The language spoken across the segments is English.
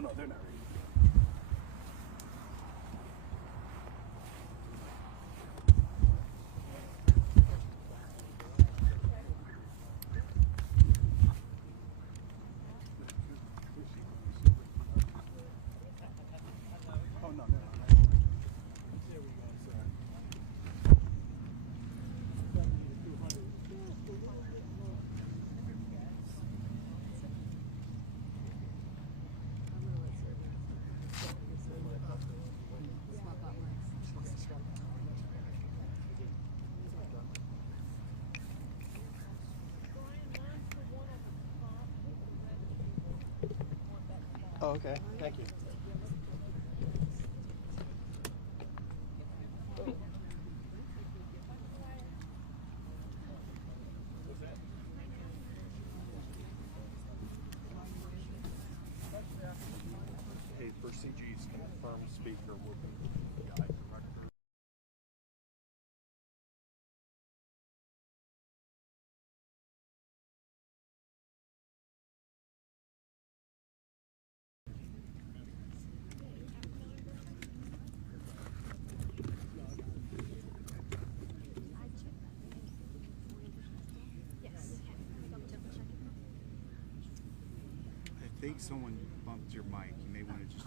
no, they're not ready. Oh, no, they're not. There we go, sir. Oh, okay. Thank you. Hey, for CG's confirmed speaker will be the guide director. I think someone bumped your mic. You may want to just.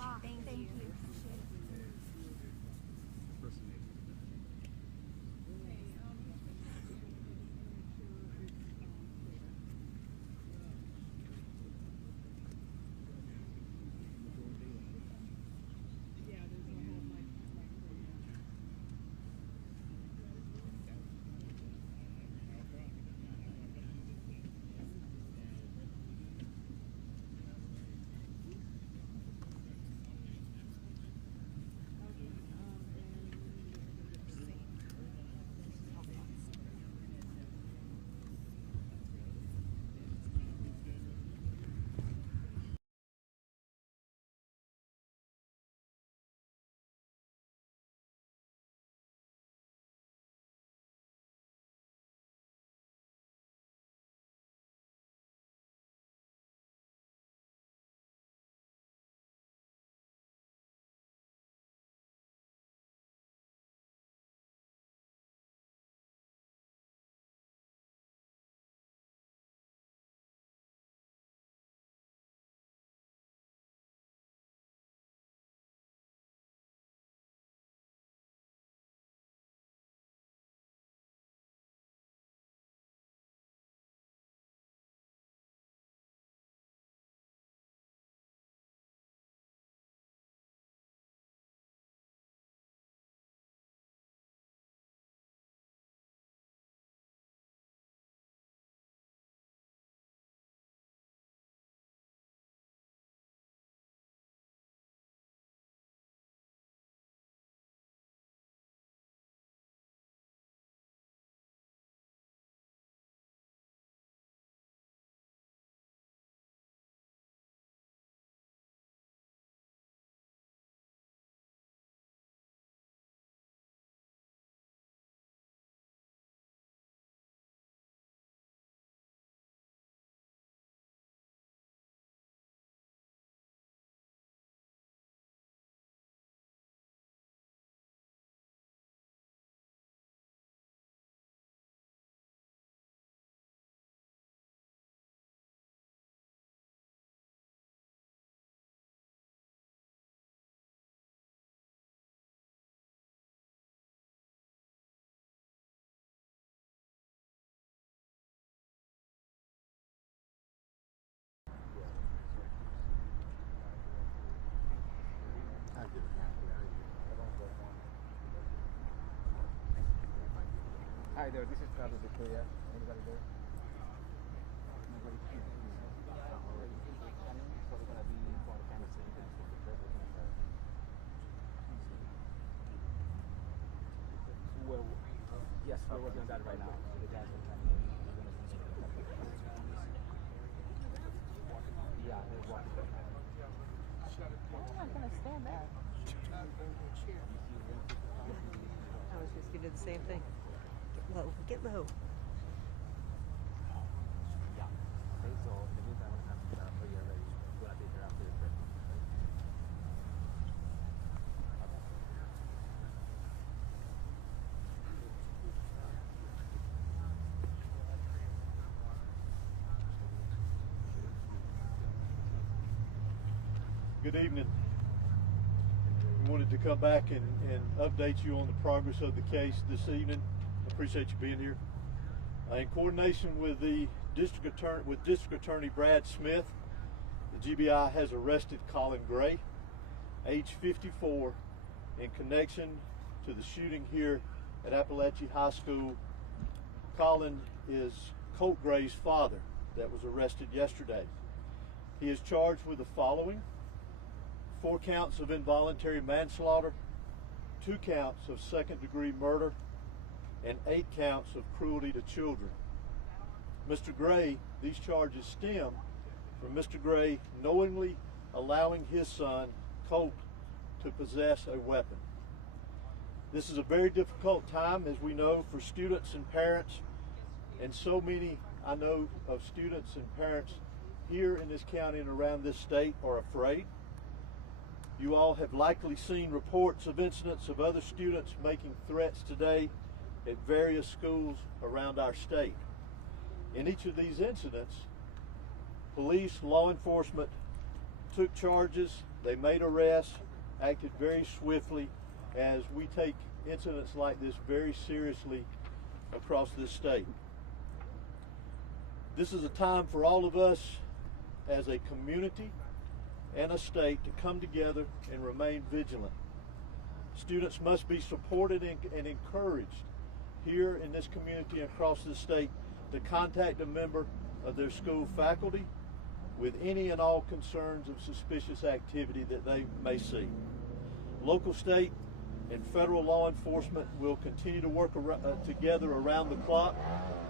Thank you. Hi there, this is Travis Victoria. Anybody there? Nobody here. So we're gonna be for the kind of same thing for the church. Well, yes, we're working on that right now. So the guys are coming in. We're gonna see. Yeah, they're walking. I'm not gonna stand there. I was just gonna do the same thing. Get low, get low. Yeah. Okay, so the meantime, I'm gonna have for you already. We're gonna take her after the church. Good evening. We wanted to come back and update you on the progress of the case this evening. I appreciate you being here. In coordination with the District Attorney Brad Smith, the GBI has arrested Colin Gray, age 54, in connection to the shooting here at Apalachee High School. Colin is Colt Gray's father that was arrested yesterday. He is charged with the following: 4 counts of involuntary manslaughter, 2 counts of second-degree murder, and 8 counts of cruelty to children. Mr. Gray, these charges stem from Mr. Gray knowingly allowing his son, Colt, to possess a weapon. This is a very difficult time, as we know, for students and parents, and so many, I know, of students and parents here in this county and around this state are afraid. You all have likely seen reports of incidents of other students making threats today at various schools around our state. In each of these incidents, police, law enforcement took charges, they made arrests, acted very swiftly, as we take incidents like this very seriously across this state. This is a time for all of us as a community and a state to come together and remain vigilant. Students must be supported and encouraged here in this community and across this state to contact a member of their school faculty with any and all concerns of suspicious activity that they may see. Local, state, and federal law enforcement will continue to work together around the clock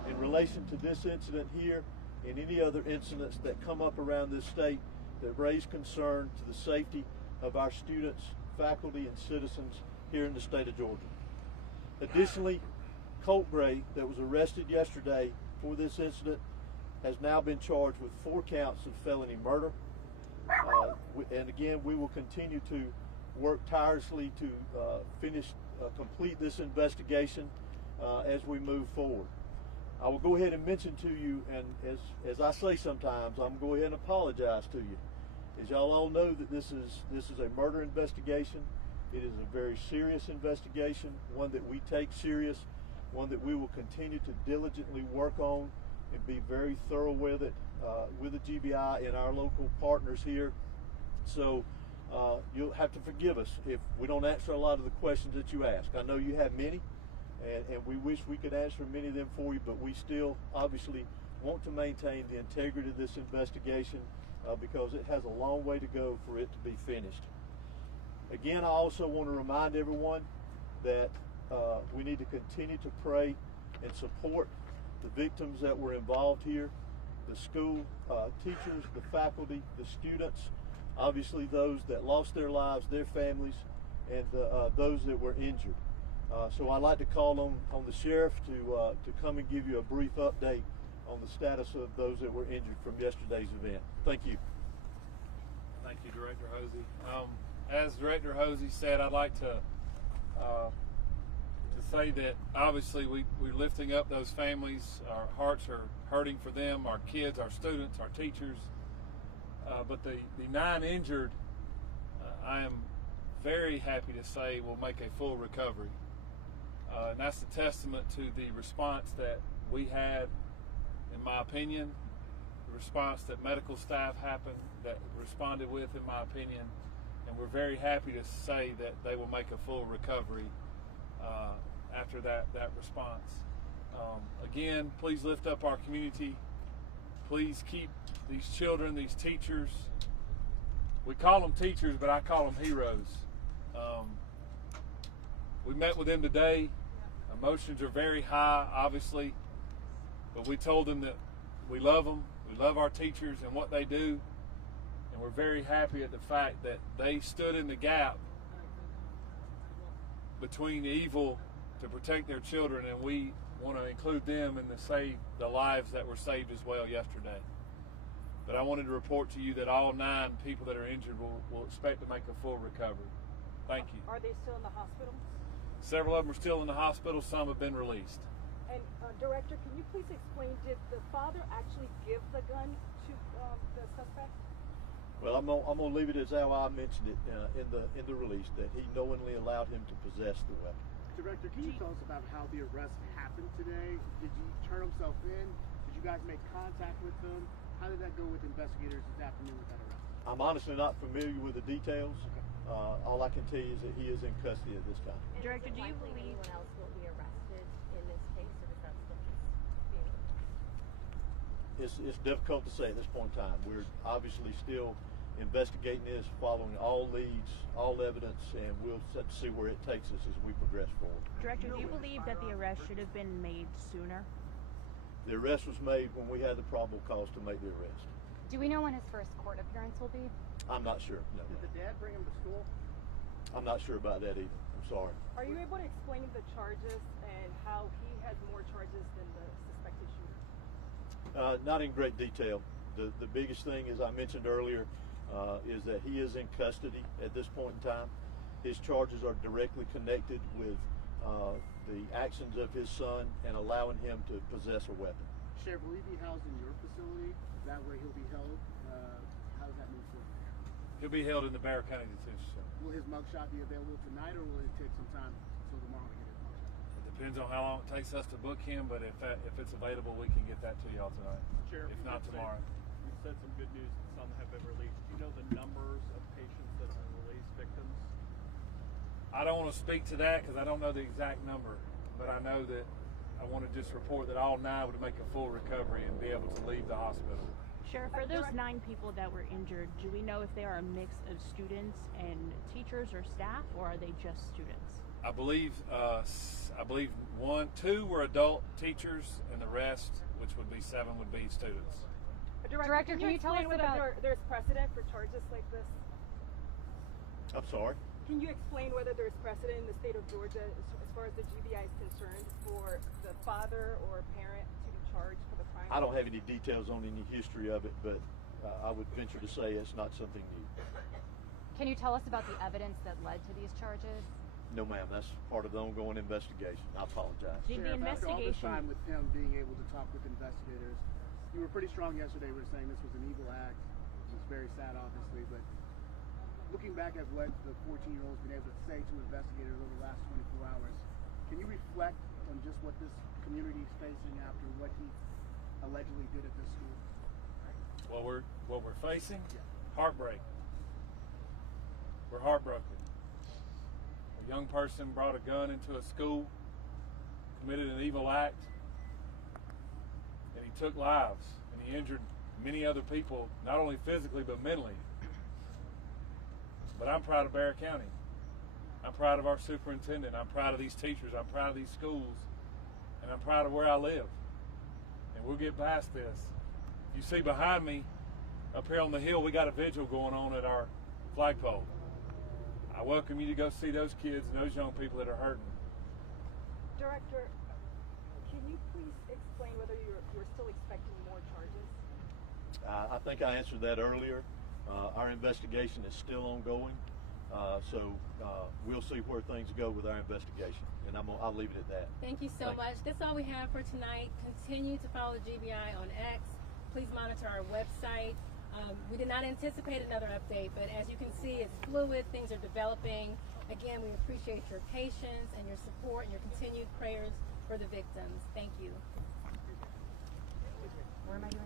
in relation to this incident here and any other incidents that come up around this state that raise concern to the safety of our students, faculty, and citizens here in the state of Georgia. Additionally, Colt Gray, that was arrested yesterday for this incident, has now been charged with 4 counts of felony murder. And again, we will continue to work tirelessly to complete this investigation as we move forward. I will go ahead and mention to you, and as I say sometimes, I'm going to go ahead and apologize to you. As y'all all know, that this is a murder investigation. It is a very serious investigation, one that we take serious, one that we will continue to diligently work on and be very thorough with it with the GBI and our local partners here. So you'll have to forgive us if we don't answer a lot of the questions that you ask. I know you have many, and we wish we could answer many of them for you, but we still obviously want to maintain the integrity of this investigation because it has a long way to go for it to be finished. Again, I also want to remind everyone that we need to continue to pray and support the victims that were involved here, the school teachers, the faculty, the students, obviously those that lost their lives, their families, and those that were injured. So I'd like to call on the sheriff to come and give you a brief update on the status of those that were injured from yesterday's event. Thank you. Thank you, Director Hosey. As Director Hosey said, I'd like to say that obviously we're lifting up those families. Our hearts are hurting for them, our kids, our students, our teachers. But the 9 injured, I am very happy to say will make a full recovery. And that's a testament to the response that we had, in my opinion, the response that medical staff responded with, in my opinion, and we're very happy to say that they will make a full recovery after that response. Again, please lift up our community. Please keep these children, these teachers, we call them teachers, but I call them heroes. We met with them today. Emotions are very high, obviously, but we told them that we love them, we love our teachers and what they do, and we're very happy at the fact that they stood in the gap between evil to protect their children, and we want to include them in the lives that were saved as well yesterday. But I wanted to report to you that all 9 people that are injured will expect to make a full recovery. Thank you. Are they still in the hospital? Several of them are still in the hospital. Some have been released. And Director, can you please explain, did the father actually give the gun to the suspect? But I'm gonna leave it as how I mentioned it in the release, that he knowingly allowed him to possess the weapon. Director, can you tell us about how the arrest happened today? Did he turn himself in? Did you guys make contact with him? How did that go with investigators this afternoon with that arrest? I'm honestly not familiar with the details. Okay. All I can tell you is that he is in custody at this time. Director, do you likely believe anyone else will be arrested in this case, or is that still just being? It's difficult to say at this point in time. We're obviously still investigating this, following all leads, all evidence, and we'll set to see where it takes us as we progress forward. Director, do you believe that the arrest should have been made sooner? The arrest was made when we had the probable cause to make the arrest. Do we know when his first court appearance will be? I'm not sure. No. Did the dad bring him to school? I'm not sure about that either. I'm sorry. Are you able to explain the charges and how he has more charges than the suspected shooter? Not in great detail. The biggest thing, as I mentioned earlier, is that he is in custody at this point in time. His charges are directly connected with the actions of his son and allowing him to possess a weapon. Sheriff, will he be housed in your facility? Is that where he'll be held? How does that move forward? He'll be held in the Bear County Detention Center. Will his mugshot be available tonight, or will it take some time until tomorrow to get his mugshot? It depends on how long it takes us to book him, but if it's available, we can get that to y'all tonight. Sheriff, if not tomorrow. You said some good news that some have been released. Do you know the numbers of patients that have been released, victims? I don't want to speak to that because I don't know the exact number, but I know that I want to just report that all 9 would make a full recovery and be able to leave the hospital. Sheriff, for those 9 people that were injured, do we know if they are a mix of students and teachers or staff, or are they just students? I believe 2 were adult teachers, and the rest, which would be 7, would be students. Director, can you tell us explain whether there's precedent for charges like this? I'm sorry? Can you explain whether there's precedent in the state of Georgia as far as the GBI is concerned for the father or parent to be charged for the crime? I don't have any details on any history of it, but I would venture to say it's not something new. Can you tell us about the evidence that led to these charges? No, ma'am. That's part of the ongoing investigation. I apologize. Did the Sheriff, after all this investigation? time with him being able to talk with investigators, you were pretty strong yesterday with saying this was an evil act. It was very sad, obviously, but looking back at what the 14-year-old's been able to say to investigators over the last 24 hours, can you reflect on just what this community is facing after what he allegedly did at this school? What we're facing, heartbreak. We're heartbroken. A young person brought a gun into a school, committed an evil act, and he took lives, and he injured many other people, not only physically but mentally. But I'm proud of Bear County. I'm proud of our superintendent. I'm proud of these teachers. I'm proud of these schools. And I'm proud of where I live. And we'll get past this. You see behind me, up here on the hill, we got a vigil going on at our flagpole. I welcome you to go see those kids and those young people that are hurting. Director, can you please explain whether you're still expecting more charges? I think I answered that earlier. Our investigation is still ongoing, so we'll see where things go with our investigation, and I'll leave it at that. Thank you so much. That's all we have for tonight. Continue to follow GBI on X. Please monitor our website. We did not anticipate another update, but as you can see, it's fluid. Things are developing. Again, we appreciate your patience and your support and your continued prayers for the victims. Thank you. Where am I doing?